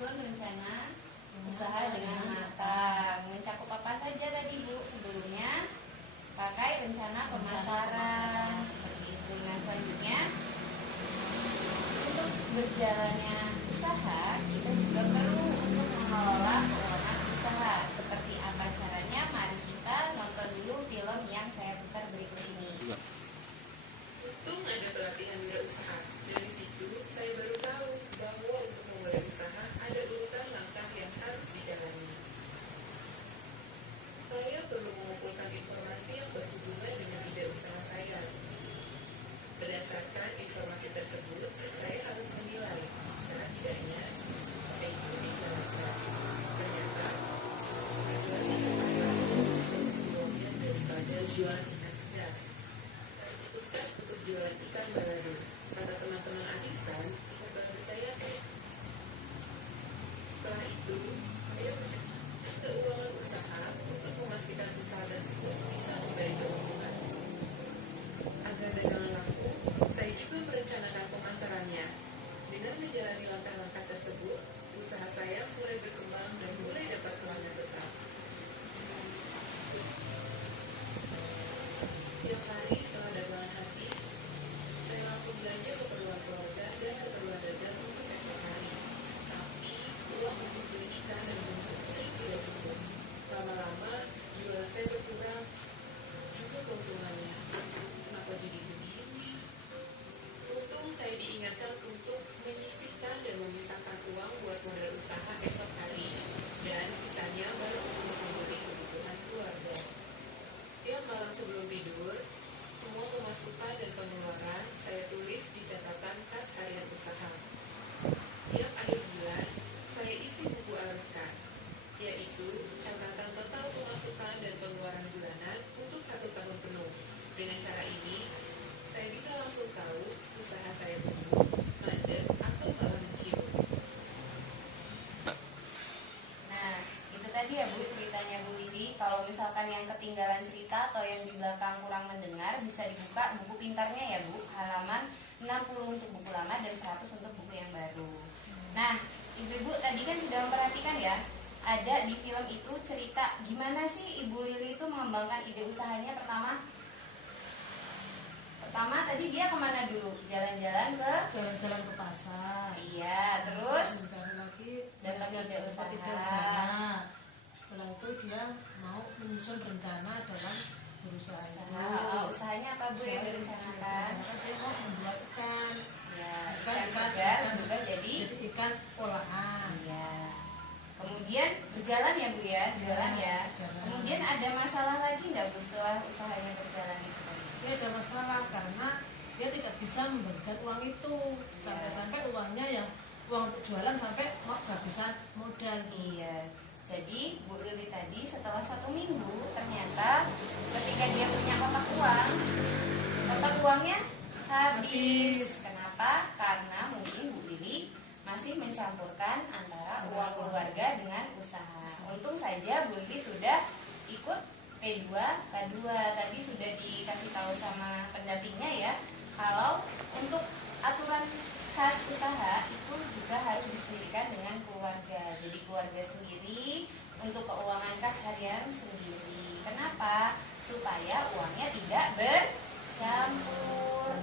menyusun rencana usaha dengan matang. Mencakup apa saja tadi Bu? Sebelumnya pakai rencana pemasaran seperti itu. Nah, selanjutnya untuk berjalannya usaha kita juga perlu untuk mengelola keuangan usaha. Seperti apa caranya? Mari kita nonton dulu film yang saya putar berikut ini. Untung ada pelatihan wirausaha. Dari situ saya baru tahu bahwa untuk memulai usaha ada urutan langkah yang harus dijalani. Saya perlu mengumpulkan informasi yang berhubungan dengan ide usaha saya. Berdasarkan informasi tersebut, saya harus menilai bisa tidaknya usaha itu dijalankan. Ternyata uangnya daripada jualan ikan segar. Saya putuskan untuk jualan ikan balado. Kata teman-teman arisan, ikan balado saya Setelah itu, saya keuangan usaha untuk memastikan usaha tersebut bisa memberi keuntungan. Agar dagangan laku, saya juga merencanakan pemasarannya. Dengan menjalani langkah-langkah tersebut, usaha saya mulai berkembang dan mulai dapat pelanggan tetap. Tiap hari setelah dagangan habis, saya langsung belanja keperluan keluarga dan keperluan dagang untuk esok hari. Tapi, uang untuk beli ikan dan bumbu sering tidak cukup. Lama-lama, jualan saya berkurang. Juga keuntungannya. Kenapa jadi begini? Untung saya diingatkan untuk menyisihkan dan memisahkan uang buat modal usaha esok hari. Dan sisanya baru untuk membeli kebutuhan keluarga. Tiap malam sebelum tidur, semua pemasukan dan pengeluaran saya tulis di catatan kas harian usaha. Tiap akhir bulan, saya isi buku arus kas, yaitu catatan total pemasukan dan pengeluaran bulanan untuk 1 tahun penuh. Dengan cara ini, saya bisa langsung tahu usaha saya tumbuh, mandek, atau malah mencium. Nah, itu tadi ya Bu ceritanya Bu Lidi. Kalau misalkan yang ketinggalan cerita atau yang di belakang kurang mendengar, bisa dibuka buku pintarnya ya Bu, halaman 60 untuk buku lama dan 100 untuk buku yang baru. Nah, Ibu-ibu tadi kan sudah memperhatikan ya, ada di film itu cerita gimana sih Ibu Lili itu mengembangkan ide usahanya. Pertama tadi dia kemana dulu? Jalan-jalan ke pasar. Iya, terus Mencari lagi dapat ide usaha. Setelah itu dia mau menyusun rencana dalam berusaha itu. Usahanya apa Bu yang direncanakan? Dia mau membuat ikan. Ya, ikan segar berubah jadi ikan olahan. iya. Kemudian berjalan ya Bu ya, jualan ya. Jalan. Kemudian ada masalah lagi nggak Bu setelah usahanya berjalan itu? Dia ada masalah karena dia tidak bisa membagikan uang itu sampai uangnya yang uang untuk jualan sampai kehabisan modal. Iya. Jadi Bu Lili tadi setelah 1 minggu ternyata ketika dia punya kotak uangnya habis. Kenapa? Karena mungkin Bu Lili masih mencampurkan antara uang keluarga dengan usaha. Untung saja Bu Lili sudah ikut P2, K2. Tadi sudah dikasih tahu sama pendampingnya ya, kalau untuk aturan kas usaha itu juga harus disendirikan dengan keluarga. Jadi keluarga sendiri, untuk keuangan kas harian sendiri. Kenapa? Supaya uangnya tidak bercampur.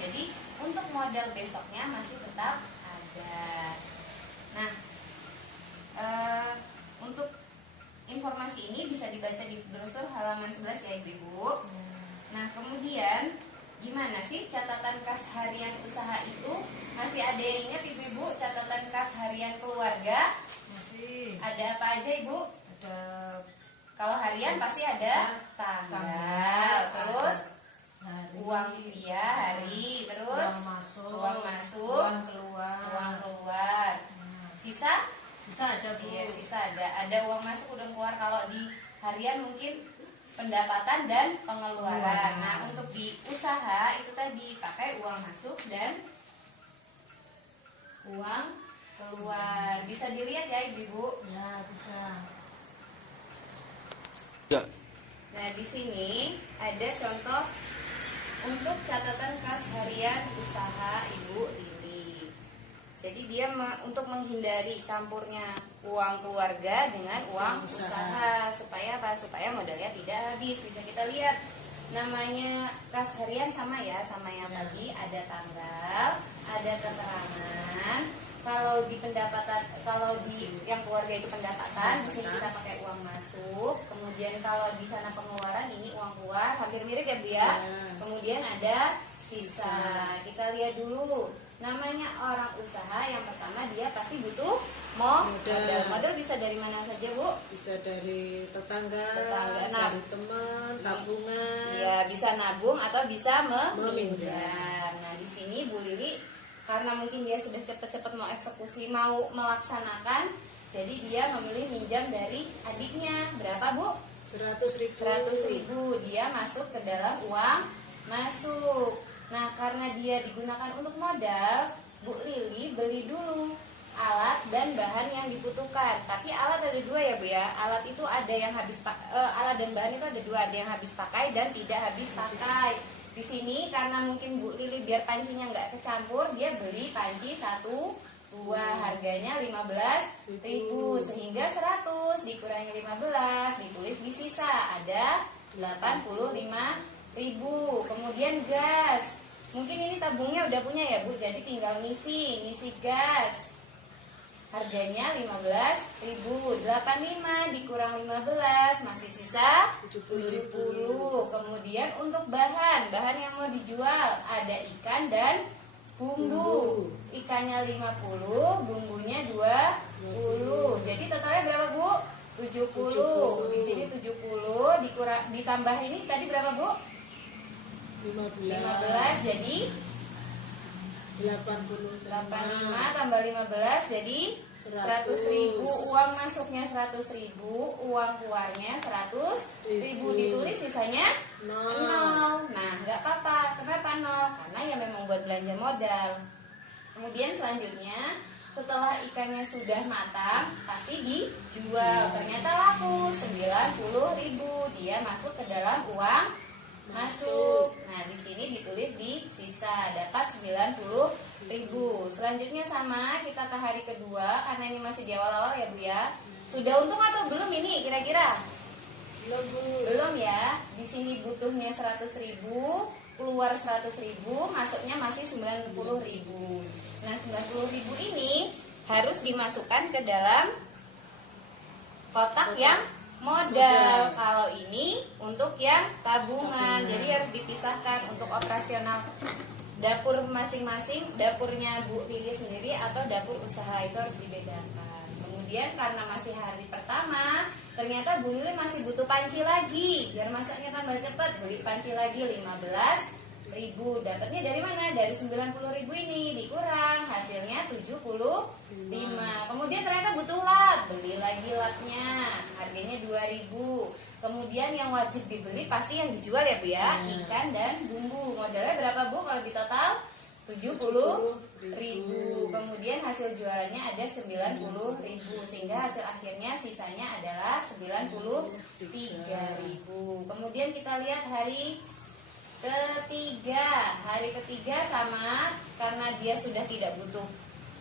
Jadi untuk modal besoknya masih tetap ada. Nah, untuk informasi ini bisa dibaca di brosur halaman 11 ya Ibu-ibu. Nah, kemudian gimana sih catatan kas harian usaha itu? Masih ada yang ingat Ibu-ibu catatan kas harian keluarga? Masih. Ada apa aja Ibu? Ada Kalau harian pasti ada tanggal, terus hari, uang hari, terus uang masuk, uang keluar. Sisa ada Bu. iya, sisa ada uang masuk udah keluar. Kalau di harian mungkin pendapatan dan pengeluaran. Nah, untuk di usaha itu tadi pakai uang masuk dan uang keluar. Bisa dilihat ya Ibu-ibu. Ya, bisa. Ya. Nah, di sini ada contoh untuk catatan kas harian usaha Ibu Lili. Jadi dia untuk menghindari campurnya uang keluarga dengan uang usaha. Supaya apa? Supaya modalnya tidak habis. Bisa kita lihat namanya kas harian sama ya, sama yang tadi, ada tanggal, ada keterangan. Kalau di pendapatan, kalau di yang keluarga itu pendapatan, di sini kita pakai uang masuk. Kemudian kalau di sana pengeluaran, ini uang keluar, hampir mirip ya Bu ya. Kemudian ada sisa. Kita lihat dulu. Namanya orang usaha, yang pertama dia pasti butuh modal. Modal bisa dari mana saja Bu? Bisa dari tetangga, Nah, dari teman, tabungan. Iya, bisa nabung atau bisa meminjam. Nah, di sini Bu Lili karena mungkin dia sudah cepat-cepat mau eksekusi, mau melaksanakan, jadi dia memilih minjam dari adiknya. Berapa Bu? 100.000. 100.000. Dia masuk ke dalam uang masuk. Nah, karena dia digunakan untuk modal, Bu Lili beli dulu alat dan bahan yang dibutuhkan. Tapi alat ada dua ya Bu ya. Alat itu ada yang habis alat dan bahan itu ada dua, ada yang habis pakai dan tidak habis pakai. Di sini karena mungkin Bu Lili biar pancinya nggak kecampur, dia beli panci 1, 2, harganya 15.000, sehingga 100 dikurangi 15 ditulis di sisa ada 85.000. Kemudian gas, mungkin ini tabungnya udah punya ya Bu, jadi tinggal ngisi gas. Harganya 15.000, 85 dikurang 15 masih sisa 70. Kemudian untuk bahan yang mau dijual ada ikan dan bumbu. Ikannya 50, bumbunya 20. Jadi totalnya berapa Bu? 70. Di sini 70 ditambah ini tadi berapa Bu? 15 jadi 85 tambah 15 jadi 100.000. Uang masuknya 100.000, uang keluarnya 100.000. Ditulis sisanya 0. Nah, nggak apa-apa. Kenapa 0? Karena ya memang buat belanja modal. Kemudian selanjutnya, setelah ikannya sudah matang, pasti dijual. Ternyata laku 90.000. Dia masuk ke dalam uang masuk. Nah, di sini ditulis di sisa dapat 90.000. Selanjutnya sama, kita ke hari kedua karena ini masih di awal-awal ya Bu ya. Sudah untung atau belum ini kira-kira? Belum ya. Di sini butuhnya 100.000, keluar 100.000, masuknya masih 90.000. Nah, 90.000 ini harus dimasukkan ke dalam kotak yang modal. Kalau ini untuk yang tabungan. Jadi harus dipisahkan untuk operasional dapur masing-masing, dapurnya Bu Lili sendiri atau dapur usaha itu harus dibedakan. Kemudian karena masih hari pertama, ternyata Bu Lili masih butuh panci lagi. Biar masaknya tambah cepat, beli panci lagi 15.000. Dapatnya dari mana? Dari 90.000 ini dikurang, hasilnya 75. Kemudian ternyata butuh lap, beli lagi lapnya, harganya 2.000. Kemudian yang wajib dibeli pasti yang dijual ya Bu ya, ikan dan bumbu. Modalnya berapa Bu kalau di total? 70.000. Kemudian hasil jualannya ada 90.000, sehingga hasil akhirnya sisanya adalah 93.000. Kemudian kita lihat hari ketiga. Hari ketiga sama, karena dia sudah tidak butuh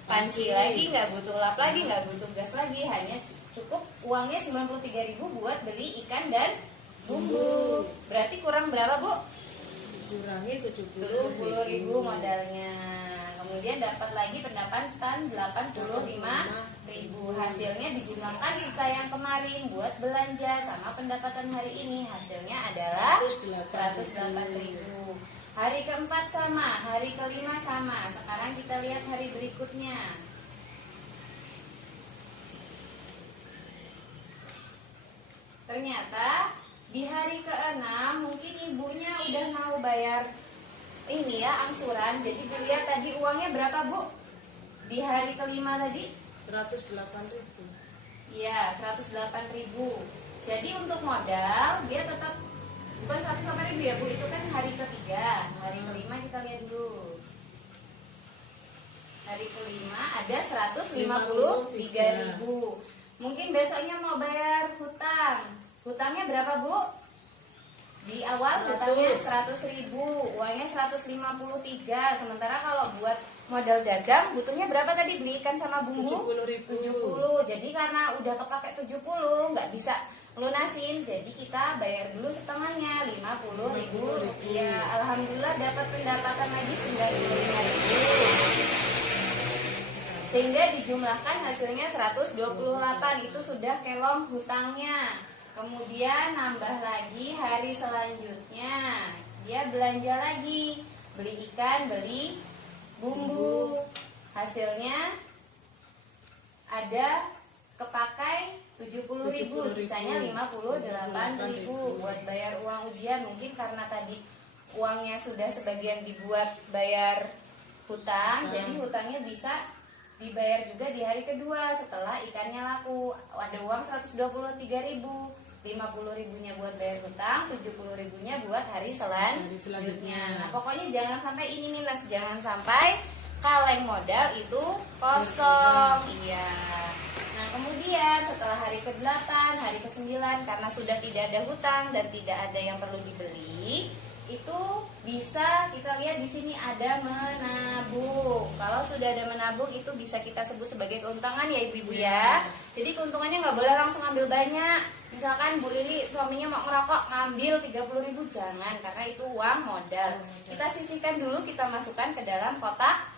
panci lagi, nggak butuh lap lagi, nggak butuh gas lagi, hanya cukup uangnya 93.000 buat beli ikan dan bumbu. Berarti kurang berapa Bu? Kurangi 70.000 modalnya. Kemudian dapat lagi pendapatan 85.000. Hasilnya dijumlahkan sisa yang kemarin buat belanja sama pendapatan hari ini, hasilnya adalah 108.000. Hari keempat sama, hari kelima sama. Sekarang kita lihat hari berikutnya. Ternyata di hari ke-6 mungkin ibunya udah mau bayar ini ya, angsuran. Jadi dilihat tadi uangnya berapa Bu? Di hari kelima tadi 108.000. Iya, 108.000. Jadi untuk modal dia tetap bukan 108.000 ya Bu, itu kan hari ketiga. Hari kelima kita lihat dulu. Hari kelima ada 153.000. Mungkin besoknya mau bayar hutang. Hutangnya berapa Bu? Di awal hutangnya 100.000, uangnya 153. Sementara kalau buat modal dagang butuhnya berapa tadi beli ikan sama bumbu? 70.000. 70. Jadi karena udah kepake 70 nggak bisa lunasin, jadi kita bayar dulu setengahnya 50.000 rupiah. Alhamdulillah dapat pendapatan lagi 95.000. Sehingga dijumlahkan hasilnya 128, itu sudah kelong hutangnya. Kemudian nambah lagi hari selanjutnya, dia belanja lagi, beli ikan, beli bumbu. Hasilnya ada kepakai 70.000, sisanya 58.000 buat bayar uang ujian. Mungkin karena tadi uangnya sudah sebagian dibuat bayar hutang, jadi hutangnya bisa dibayar juga di hari kedua setelah ikannya laku. Ada uang 123.000, 50.000-nya buat bayar hutang, 70.000-nya buat hari selanjutnya. Nah, pokoknya jangan sampai ini nih Nas, jangan sampai kaleng modal itu kosong. Iya. Nah, kemudian setelah hari ke-8, hari ke-9, karena sudah tidak ada hutang dan tidak ada yang perlu dibeli, itu bisa kita lihat di sini ada menabung. Kalau sudah ada menabung itu bisa kita sebut sebagai keuntungan ya ibu-ibu ya. Jadi keuntungannya nggak boleh langsung ambil banyak. Misalkan Bu Lili suaminya mau ngerokok ngambil 30.000, jangan, karena itu uang modal. Kita sisihkan dulu, kita masukkan ke dalam kotak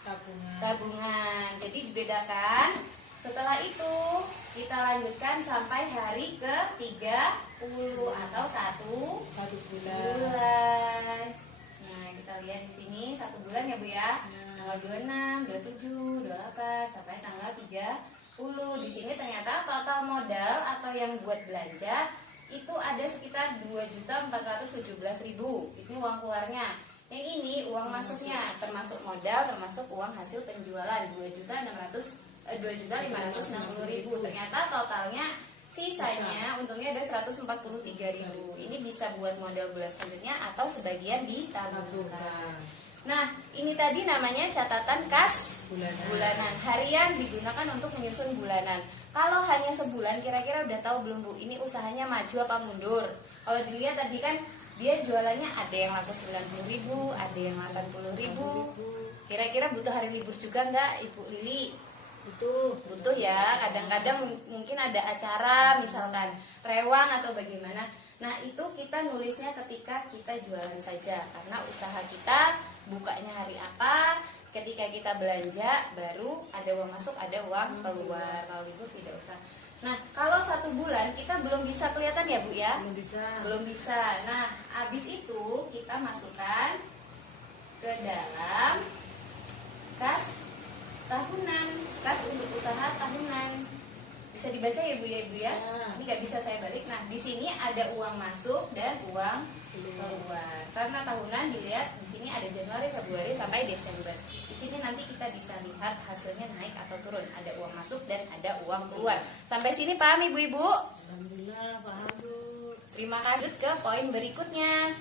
tabungan. Jadi dibedakan. Setelah itu kita lanjutkan sampai hari ke-30 atau satu bulan. Nah, kita lihat di sini 1 bulan ya Bu ya. Tanggal 26, 27, 28 sampai tanggal 30. Di sini ternyata total modal atau yang buat belanja itu ada sekitar 2.417.000. Ini uang keluarnya. Yang ini uang masuknya, termasuk modal, termasuk uang hasil penjualan 2.560.000. Ternyata totalnya sisanya untungnya ada 143.000. Ini bisa buat modal bulan selanjutnya atau sebagian ditabungkan. Nah, ini tadi namanya catatan kas bulanan. Harian digunakan untuk menyusun bulanan. Kalau hanya sebulan, kira-kira udah tahu belum Bu? Ini usahanya maju apa mundur? Kalau dilihat tadi kan dia jualannya ada yang laku 90.000, ada yang 80.000. Kira-kira butuh hari libur juga nggak Ibu Lili? Butuh ya. Kadang-kadang mungkin ada acara, misalkan rewang atau bagaimana. Nah, itu kita nulisnya ketika kita jualan saja, karena usaha kita bukanya hari apa, ketika kita belanja baru ada uang masuk, ada uang keluar. Kalau libur tidak usah. Nah, kalau 1 bulan kita belum bisa kelihatan ya Bu ya? Belum bisa. Nah, habis itu kita masukkan ke dalam kas tahunan, kas untuk usaha tahunan. Bisa dibaca ya Bu ya Ibu ya? Ini nggak bisa saya balik. Nah, di sini ada uang masuk dan uang keluar. Karena tahunan dilihat di sini ada Januari, Februari sampai Desember. Di sini nanti kita bisa lihat hasilnya naik atau turun. Ada uang masuk dan ada uang keluar. Sampai sini paham Ibu-ibu? Alhamdulillah paham Bu. Terima kasih. Ke poin berikutnya.